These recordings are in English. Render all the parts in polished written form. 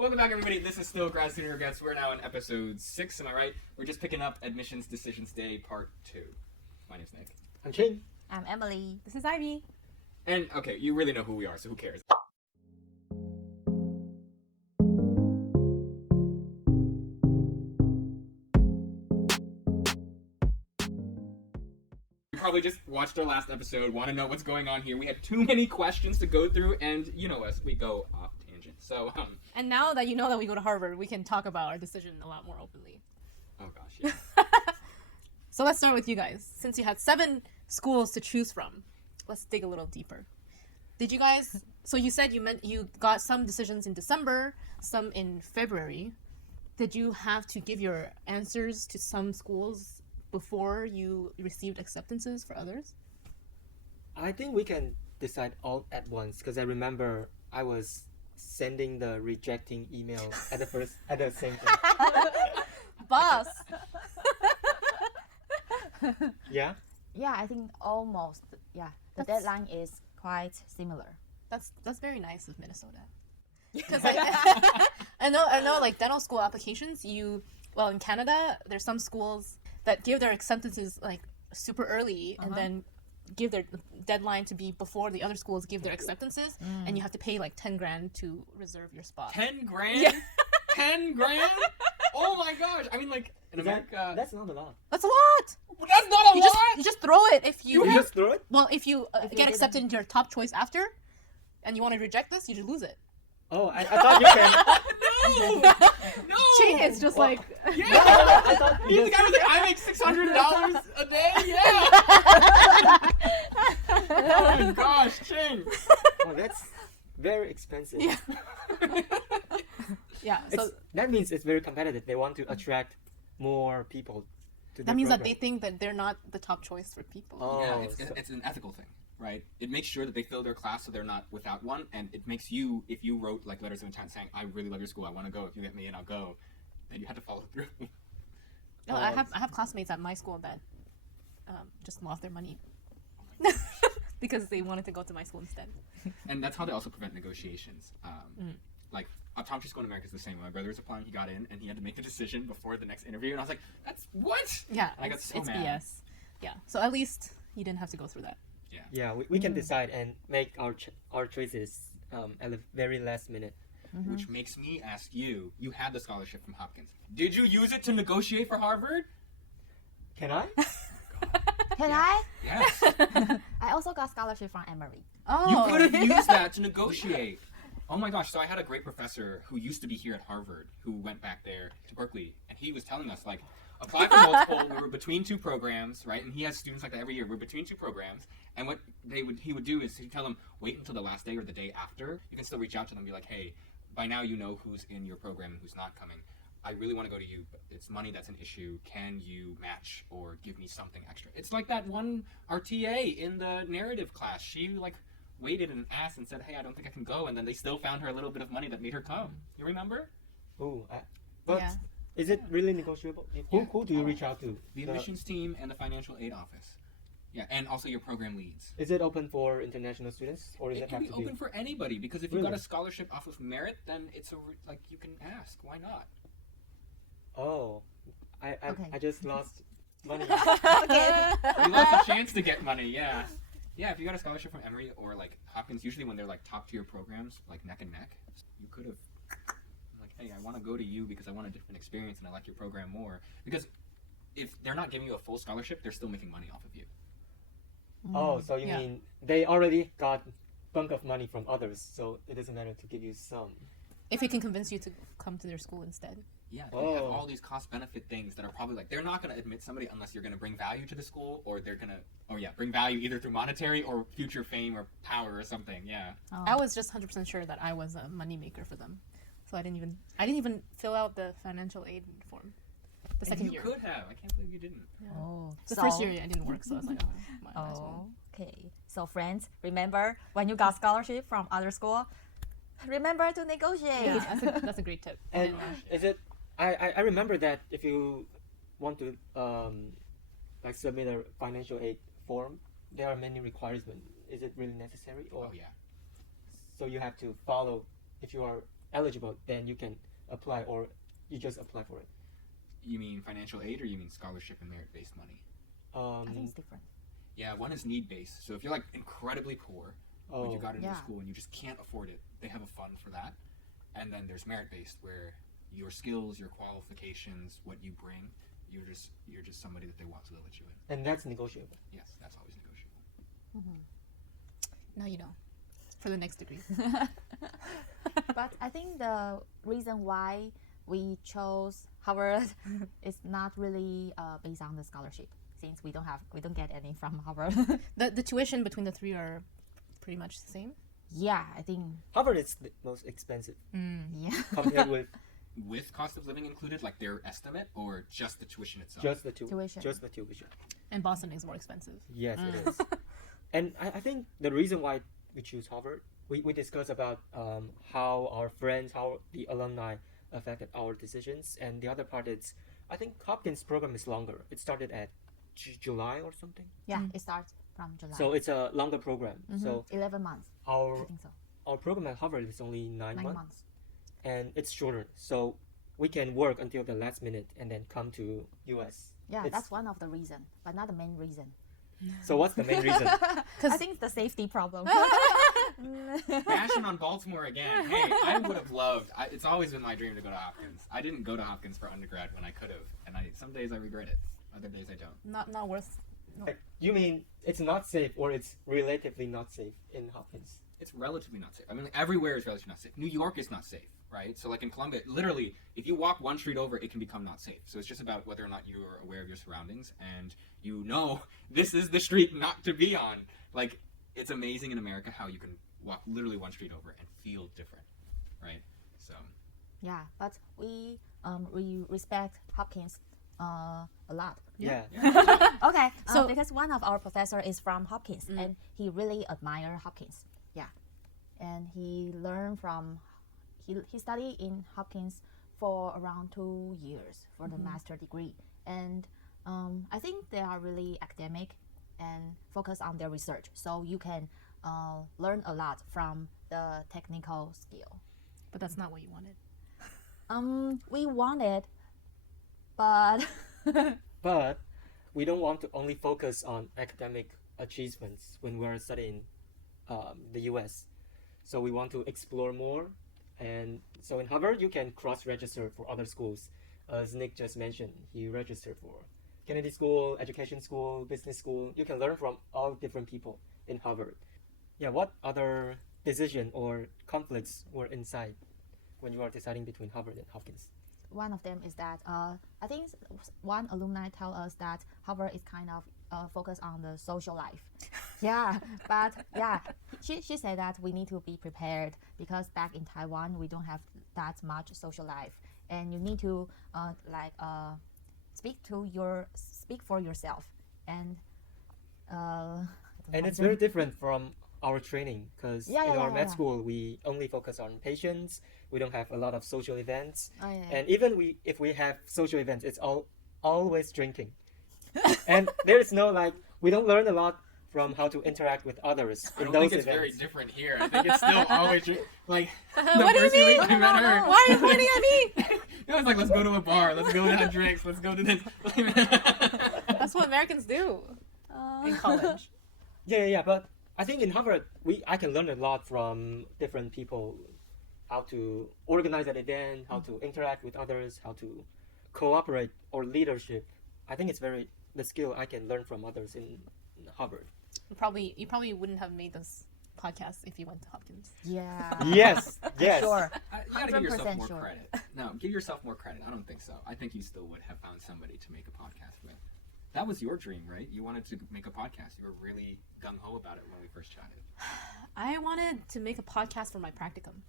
Welcome back, everybody. This is still Grad Student Regrets. We're now in episode 6, am I right? We're just picking up Admissions Decisions Day Part 2. My name's Nick. I'm Ching. I'm Emily. This is Ivy. And, okay, you really know who we are, so who cares? You probably just watched our last episode, want to know what's going on here. We had too many questions to go through, and you know us, we go off tangent. So, And now that you know that we go to Harvard, we can talk about our decision a lot more openly. oh gosh, yeah. So let's start with you guys. Since you had 7 schools to choose from, let's dig a little deeper. Did you guys, so you said you got some decisions in December, some in February. Did you have to give your answers to some schools before you received acceptances for others? I think we can decide all at once because I remember I was sending the rejecting email at the same time. Boss! Yeah? Yeah, I think almost. Yeah, the That's- deadline is quite similar. That's very nice of Minnesota. Because I know like dental school applications, in Canada there's some schools that give their acceptances like super early and then give their deadline to be before the other schools give their acceptances, and you have to pay like 10 grand to reserve your spot. 10 grand? Yeah. 10 grand? Oh my gosh! I mean, like in America, That's not a lot. That's a lot. that's not a lot. You just throw it if you You just throw it? well if you If you get accepted into your top choice after, and you want to reject this, you just lose it. Oh, I thought you can. No! Ching is just Well, like Yeah! I thought He's you the guy who's like, I make $600 a day? Yeah! Oh my gosh, Ching! Oh, that's very expensive. yeah. Yeah, so That means it's very competitive. They want to attract more people to that means that they think that they're not the top choice for people. Oh, Yeah, so- it's an ethical thing, right? It makes sure that they fill their class so they're not without one, and it makes you, if you wrote like letters of intent saying, I really love your school, I want to go, if you get me in, I'll go, then you had to follow through. No, I have classmates at my school that just lost their money because they wanted to go to my school instead. And that's how they also prevent negotiations. Like, optometry school in America is the same. My brother was applying, he got in, and he had to make a decision before the next interview, and I was like, that's what? Yeah, And I got it's so mad. BS. Yeah, so at least you didn't have to go through that. Yeah, we can decide and make our choices at the very last minute. Which makes me ask you, you had the scholarship from Hopkins. Did you use it to negotiate for Harvard? Can I? Can I? Yes. I also got scholarship from Emory. Oh, You could have used that to negotiate. Oh my gosh, so I had a great professor who used to be here at Harvard who went back there to Berkeley, and he was telling us, like, apply for multiple, we were between 2 programs, right? And he has students like that every year. We're between 2 programs, and what he would do is he'd tell them, wait until the last day or the day after. You can still reach out to them and be like, hey, by now you know who's in your program and who's not coming. I really want to go to you, but it's money that's an issue. Can you match or give me something extra? It's like that one RTA in the narrative class. She, like, waited and asked and said, hey, I don't think I can go, and then they still found her a little bit of money that made her come. You remember? Oh, but Yeah. is it really negotiable? Who do you reach out to? The admissions team and the financial aid office. Yeah, and also your program leads. Is it open for international students, or does It it can have be to open be? for anybody, because if you got Really? a scholarship off of merit, then it's like you can ask. Why not? Oh, I Okay. just lost money. Okay. You lost a chance to get money, yeah. Yeah, if you got a scholarship from Emory or like Hopkins, usually when they're like top tier programs, like neck and neck, you could have like, hey, I want to go to you because I want a different experience and I like your program more. Because if they're not giving you a full scholarship, they're still making money off of you. Oh, so you Yeah. mean they already got bunk of money from others, so it doesn't matter to give you some. If he can convince you to come to their school instead. Yeah, they have Oh. all these cost benefit things that are probably like, they're not going to admit somebody unless you're going to bring value to the school, or they're going to, bring value either through monetary or future fame or power or something. Yeah. I was just 100% sure that I was a moneymaker for them, so I didn't even fill out the financial aid form. The second you year. could have. I can't believe you didn't. Oh, The first year I didn't work, so I was like, oh, might as well. Okay. So friends, remember when you got scholarship from other school, remember to negotiate. Yeah, that's a great tip. And is it? I remember that if you want to like submit a financial aid form, there are many requirements. Is it really necessary, or Oh yeah. so you have to follow if you are eligible, then you can apply, or you just apply for it. You mean financial aid, or you mean scholarship and merit-based money? I think it's different. Yeah, one is need-based. So if you're like incredibly poor, but you got into Yeah. school and you just can't afford it, they have a fund for that. And then there's merit-based, where your skills, your qualifications, what you bring, you're just somebody that they want to let you in. And that's negotiable. Yes, that's always negotiable. No, you don't. For the next degree. But I think the reason why we chose Harvard is not really based on the scholarship, since we don't get any from Harvard. The tuition between the three are pretty much the same. Yeah, I think. Harvard is the most expensive Yeah. compared with With cost of living included, like their estimate, or just the tuition itself? just the Tuition. Just the tuition. And Boston is more expensive. Yes, it is. And I think the reason why we choose Harvard, we discussed about how our friends, how the alumni affected our decisions. And the other part is, I think Hopkins program is longer. It started at July or something. Yeah, it starts from July. So it's a longer program. So 11 months. I our think so. our program at Harvard is only 9 9 months. months. And it's shorter. So we can work until the last minute and then come to US. Yeah, It's- that's one of the reason, but not the main reason. So what's the main reason? I think it's the safety problem. Bashing on Baltimore again. Hey, I would have loved. It's always been my dream to go to Hopkins. I didn't go to Hopkins for undergrad when I could have, and some days I regret it. Other days I don't. Not worth. You mean it's not safe, or it's relatively not safe in Hopkins? It's relatively not safe. I mean, everywhere is relatively not safe. New York is not safe, right? So, like in Columbia, literally, if you walk one street over, it can become not safe. So it's just about whether or not you are aware of your surroundings and you know this is the street not to be on. Like, it's amazing in America how you can walk literally one street over and feel different, right? So, Yeah, but we respect Hopkins a lot. Yeah. Okay, So- because one of our professor is from Hopkins, and he really admire Hopkins. Yeah, and he learned from he studied in Hopkins for around 2 years for the master degree, and I think they are really academic and focus on their research, so you can learn a lot from the technical skill. But that's not what you wanted. We wanted, but But we don't want to only focus on academic achievements when we're studying the US. So we want to explore more. And so in Harvard, you can cross-register for other schools. As Nick just mentioned, he registered for Kennedy School, Education School, Business School. You can learn from all different people in Harvard. Yeah, what other decision or conflicts were inside when you are deciding between Harvard and Hopkins? one of them is that I think one alumni tell us that Harvard is kind of focused on the social life. Yeah, but yeah, she said that we need to be prepared because back in Taiwan we don't have that much social life, and you need to speak for yourself and. And it's very different from our training because Yeah, in yeah, our yeah, med yeah. school we only focus on patients. We don't have a lot of social events, Oh, yeah. and even if we have social events, it's always drinking. And there's no we don't learn a lot from how to interact with others I in don't those think it's very events. different here. I think it's still always like. What do you mean? I met her. Why are you pointing at me? It was like, let's go to a bar, let's go to have drinks, let's go to this. That's what Americans do in college. Yeah. But I think in Harvard, I can learn a lot from different people, how to organize an event, how to interact with others, how to cooperate or leadership. I think it's the skill I can learn from others in Harvard. You probably wouldn't have made this podcast if you went to Hopkins. Yeah. Yes. Sure. You gotta give yourself 100% more sure. credit. No, give yourself more credit. I don't think so. I think you still would have found somebody to make a podcast with. That was your dream, right? You wanted to make a podcast. You were really gung-ho about it when we first chatted. I wanted to make a podcast for my practicum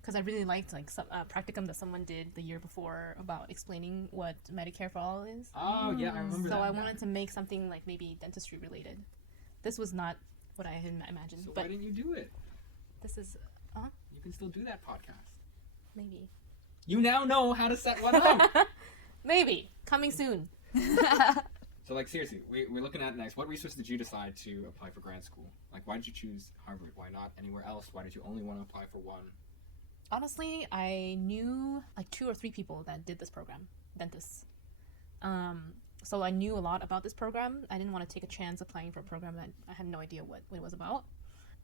because I really liked some practicum that someone did the year before about explaining what Medicare for All is. Oh, yeah, I remember So that. I wanted to make something like maybe dentistry related. This was not what I had imagined, So but why didn't you do it? this is You can still do that podcast. maybe You now know how to set one up. maybe coming soon. So, like, seriously, we're looking at next. What research did you decide to apply for grad school? Like, why did you choose Harvard? Why not anywhere else? Why did you only want to apply for one? Honestly, I knew like 2 or 3 people that did this program, dentists. So I knew a lot about this program. I didn't want to take a chance applying for a program that I had no idea what it was about.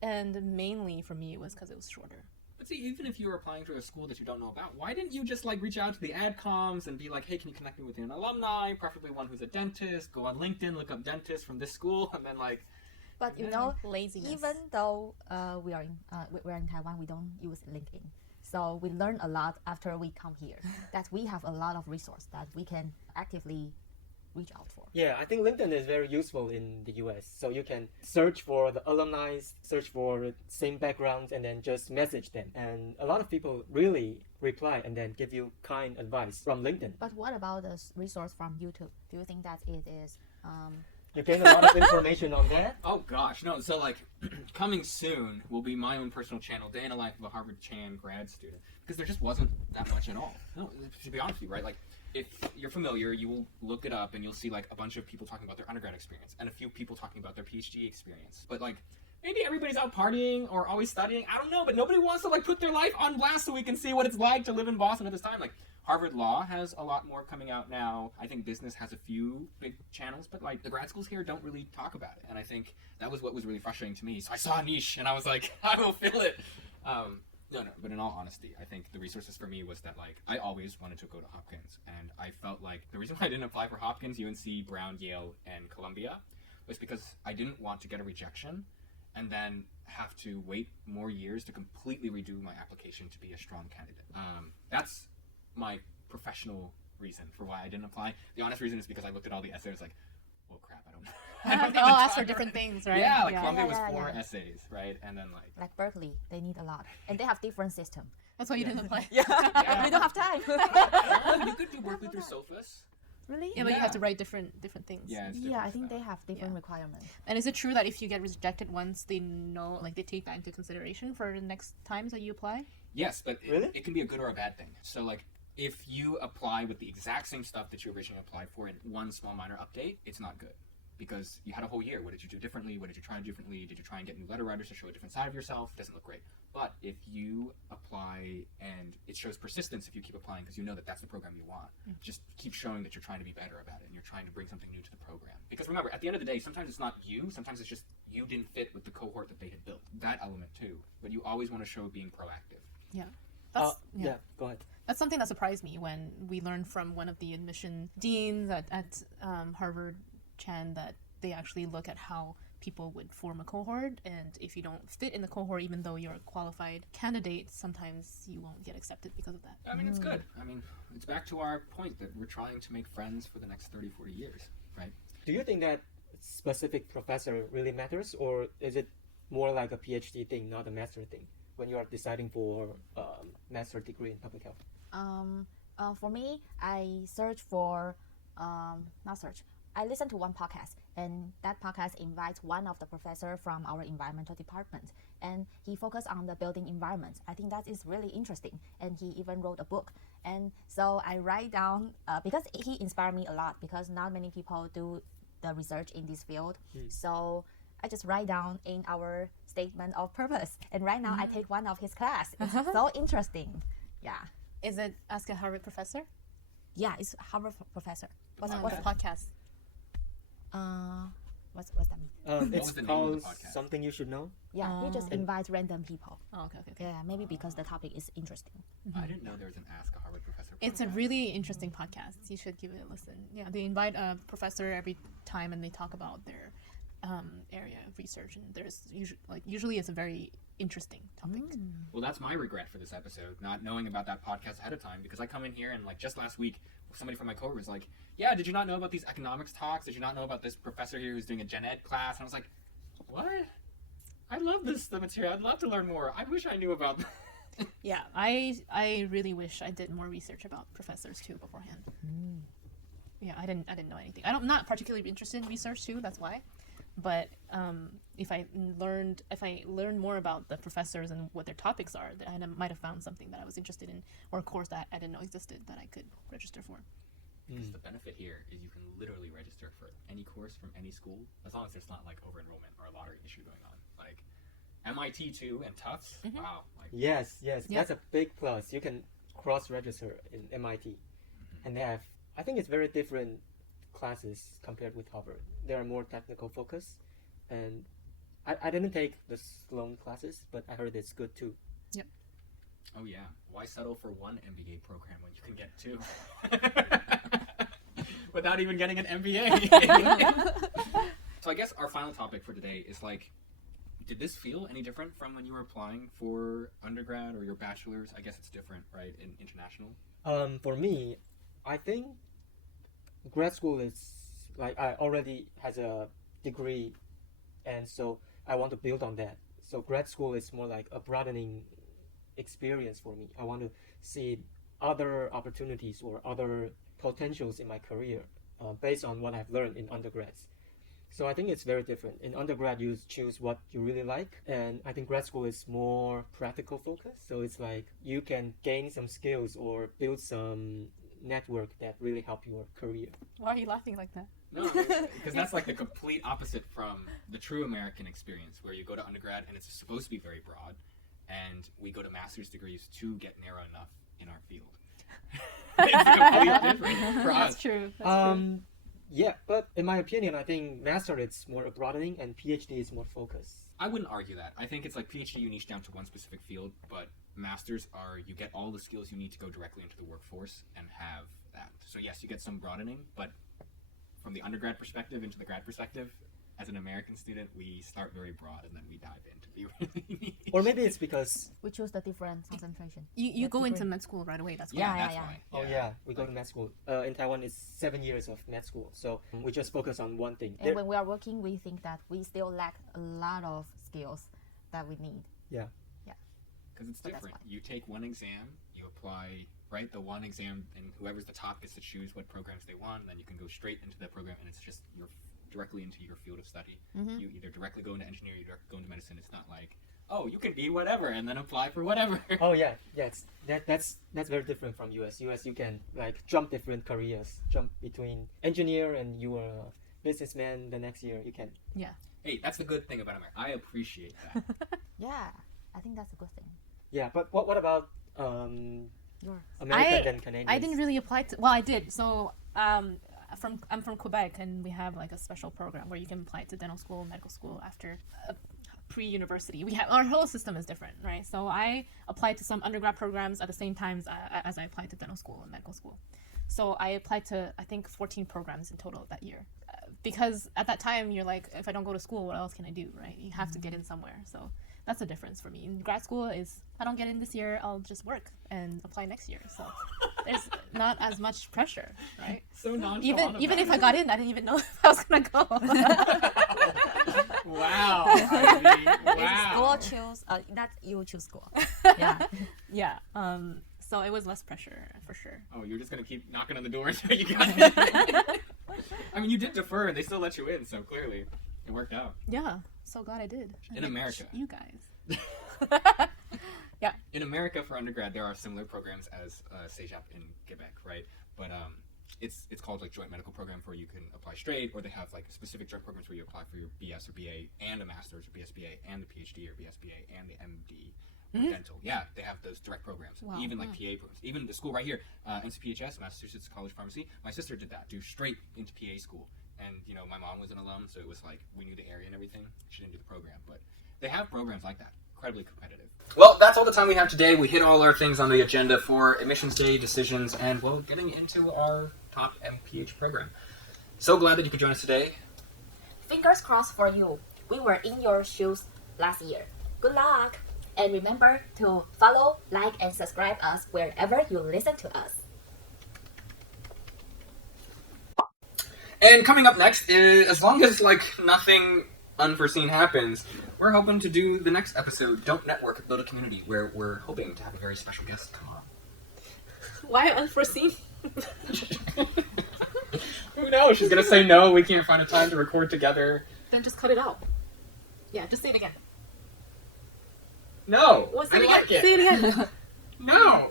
And mainly for me, it was because it was shorter. But see, even if you were applying to a school that you don't know about, why didn't you just like reach out to the adcoms and be like, hey, can you connect me with an alumni, preferably one who's a dentist? Go on LinkedIn, look up dentists from this school, and then like. But you know, Laziness. even though we're in Taiwan, we don't use LinkedIn. So we learn a lot after we come here. That we have a lot of resource that we can actively reach out for. Yeah, I think LinkedIn is very useful in the US. So you can search for the alumni, search for same backgrounds, and then just message them. And a lot of people really reply and then give you kind advice from LinkedIn. But what about the resource from YouTube? Do you think that it is? You gain a lot of information on that. Oh gosh, no. So like, coming soon will be my own personal channel, Day in the Life of a Harvard Chan grad student, because there just wasn't that much at all. No, to be honest with you, right? Like, if you're familiar, you will look it up and you'll see like a bunch of people talking about their undergrad experience and a few people talking about their PhD experience. But like, maybe everybody's out partying or always studying. I don't know, but nobody wants to like put their life on blast so we can see what it's like to live in Boston at this time. Like, Harvard Law has a lot more coming out now. I think business has a few big channels, but like the grad schools here don't really talk about it. And I think that was what was really frustrating to me. So I saw a niche and I was like, I will fill it. No, but in all honesty, I think the resources for me was that like I always wanted to go to Hopkins, and I felt like the reason why I didn't apply for Hopkins, UNC, Brown, Yale, and Columbia was because I didn't want to get a rejection and then have to wait more years to completely redo my application to be a strong candidate. That's my professional reason for why I didn't apply. The honest reason is because I looked at all the essays like, well, crap, I don't know. They all ask for different things, right? Yeah, like Columbia was Yeah, 4 yeah. essays, right? And then like Berkeley, they need a lot, and they have different system. That's why you didn't apply. Yeah, we don't have time. oh, you could do Berkeley through SOFAS. Really? Yeah, but you Yeah. have to write different things. Yeah, it's Yeah, different I think stuff. they have different Yeah. requirements. And is it true that if you get rejected once, they know, like they take that into consideration for the next times that you apply? Yes, but Really? it can be a good or a bad thing. So like, if you apply with the exact same stuff that you originally applied for in one small minor update, it's not good. Because you had a whole year. What did you do differently? What did you try differently? Did you try and get new letter writers to show a different side of yourself? It doesn't look great. But if you apply and it shows persistence if you keep applying because you know that that's the program you want, just keep showing that you're trying to be better about it and you're trying to bring something new to the program. Because remember, at the end of the day, sometimes it's not you. Sometimes it's just you didn't fit with the cohort that they had built. That element too. But you always want to show being proactive. Yeah. That's, Yeah, go ahead. That's something that surprised me when we learned from one of the admission deans at Harvard Chan that they actually look at how people would form a cohort, and if you don't fit in the cohort, even though you're a qualified candidate, sometimes you won't get accepted because of that. I mean, it's good. I mean, it's back to our point that we're trying to make friends for the next 30, 40 years, right? Do you think that specific professor really matters, or is it more like a PhD thing, not a master thing, when you are deciding for master degree in public health? For me, I search for, not search, I listen to one podcast, and that podcast invites one of the professor from our environmental department, and he focused on the building environment. I think that is really interesting, and he even wrote a book. And so I write down, because he inspired me a lot, because not many people do the research in this field. So I just write down in our statement of purpose. And right now I take one of his class. It's so interesting. Yeah. Is it Ask a Harvard Professor? Yeah, it's Harvard professor. What's What's the podcast? what's that mean? It's was the name of called the podcast? Something You Should Know. Yeah, we just invite random people. Oh, okay. Yeah, maybe because the topic is interesting. I didn't know there was an Ask a Harvard Professor. It's a podcast. really interesting podcast. You should give it a listen. Yeah, they invite a professor every time, and they talk about their area of research. And there's usually it's a very interesting topic. Well, that's my regret for this episode, not knowing about that podcast ahead of time, because I come in here and like just last week, somebody from my cohort was like, yeah, did you not know about these economics talks? Did you not know about this professor here who's doing a gen ed class? And I was like, what? I love the material. I'd love to learn more. I wish I knew about that. Yeah, I really wish I did more research about professors too beforehand. Yeah, I didn't know anything. I'm not particularly interested in research too. That's why. But if I learned more about the professors and what their topics are, then I might have found something that I was interested in, or a course that I didn't know existed that I could register for. Because the benefit here is you can literally register for any course from any school, as long as there's not like over enrollment or a lottery issue going on. Like, MIT too, and Tufts. Wow. Like, Yes, Yeah. that's a big plus. You can cross-register in MIT, and they have. I think it's very different classes compared with Harvard. They are more technical focused, and I didn't take the Sloan classes, but I heard it's good too. oh yeah. Why settle for one MBA program when you can get two? Without even getting an MBA. So I guess our final topic for today is like, did this feel any different from when you were applying for undergrad or your bachelor's? I guess it's different, right, in international? For me, I think grad school is like I already has a degree, and so I want to build on that. So grad school is more like a broadening experience for me. I want to see other opportunities or other potentials in my career based on what I've learned in undergrads. So I think it's very different. In undergrad, you choose what you really like, and I think grad school is more practical focused. So it's like you can gain some skills or build some network that really help your career. Why are you laughing like that? No, because that's like the complete opposite from the true American experience, where you go to undergrad and it's supposed to be very broad, and we go to master's degrees to get narrow enough in our field. It's completely different for us. That's true. That's true. Yeah, but in my opinion, I think master is more broadening and PhD is more focused. I wouldn't argue that. I think it's like PhD, you niche down to one specific field, but masters are, you get all the skills you need to go directly into the workforce and have that. So yes, you get some broadening, but from the undergrad perspective into the grad perspective, as an American student, we start very broad and then we dive into the really niche. Or maybe it's because We choose the different concentration. You That's go into different. med school right away. That's why. Yeah, Yeah, that's yeah. why. we go to med school. In Taiwan, it's 7 years of med school, so we just focus on one thing. And when we are working, we think that we still lack a lot of skills that we need. Because it's So that's different. You take one exam, you apply, right, the one exam, and whoever's the top gets to choose what programs they want, and then you can go straight into that program, and it's just you're directly into your field of study. You either directly go into engineering, you directly go into medicine. It's not like, oh, you can be whatever and then apply for whatever. Oh yeah, that's very different from US. US you can like jump different careers, jump between engineer and you are a businessman. The next year you can. Hey, that's the good thing about America. I appreciate that. Yeah, I think that's a good thing. Yeah, but what about Yours. American and Canadian? I didn't really apply to. Well, I did. So I'm from Quebec, and we have like a special program where you can apply to dental school, medical school after pre-university. We have our whole system is different, right? So I applied to some undergrad programs at the same time as I applied to dental school and medical school. So I applied to I think 14 programs in total that year, because at that time you're like, if I don't go to school, what else can I do, right? You have to get in somewhere. So that's the difference for me. In grad school is, I don't get in this year, I'll just work and apply next year. So there's not as much pressure, right? So nonchalant. Even if I got in, I didn't even know if I was gonna go. Wow. Ivy, School wow. choose, not you choose school. Yeah. Yeah. So it was less pressure for sure. Oh, you're just going to keep knocking on the door until you got it. I mean, you did defer and they still let you in, so clearly it worked out. Yeah. So glad I did. In America. You guys. In America, for undergrad, there are similar programs as CEGEP in Quebec, right? But it's called like joint medical program where you can apply straight, or they have like specific joint programs where you apply for your BS or BA and a master's or BSBA and the PhD or BSBA and the MD or dental. Yeah, they have those direct programs. Wow. Even like PA programs. Even the school right here, NCPHS, Massachusetts College of Pharmacy. My sister did that, do straight into PA school. And you know, my mom was an alum, so it was like we knew the area and everything. She didn't do the program, but they have programs like that. Incredibly competitive. Well, that's all the time we have today. We hit all our things on the agenda for admissions day, decisions, and well, getting into our top MPH program. So glad that you could join us today. Fingers crossed for you. We were in your shoes last year. Good luck! And remember to follow, like, and subscribe us wherever you listen to us. And coming up next is, as long as like nothing unforeseen happens, we're hoping to do the next episode, Don't Network, Build a Community, where we're hoping to have a very special guest come on. Why unforeseen? Who knows? She's gonna say no, we can't find a time to record together. Then just cut it out. Yeah, just say it again. No! Well, say I it like again. Say it again. No!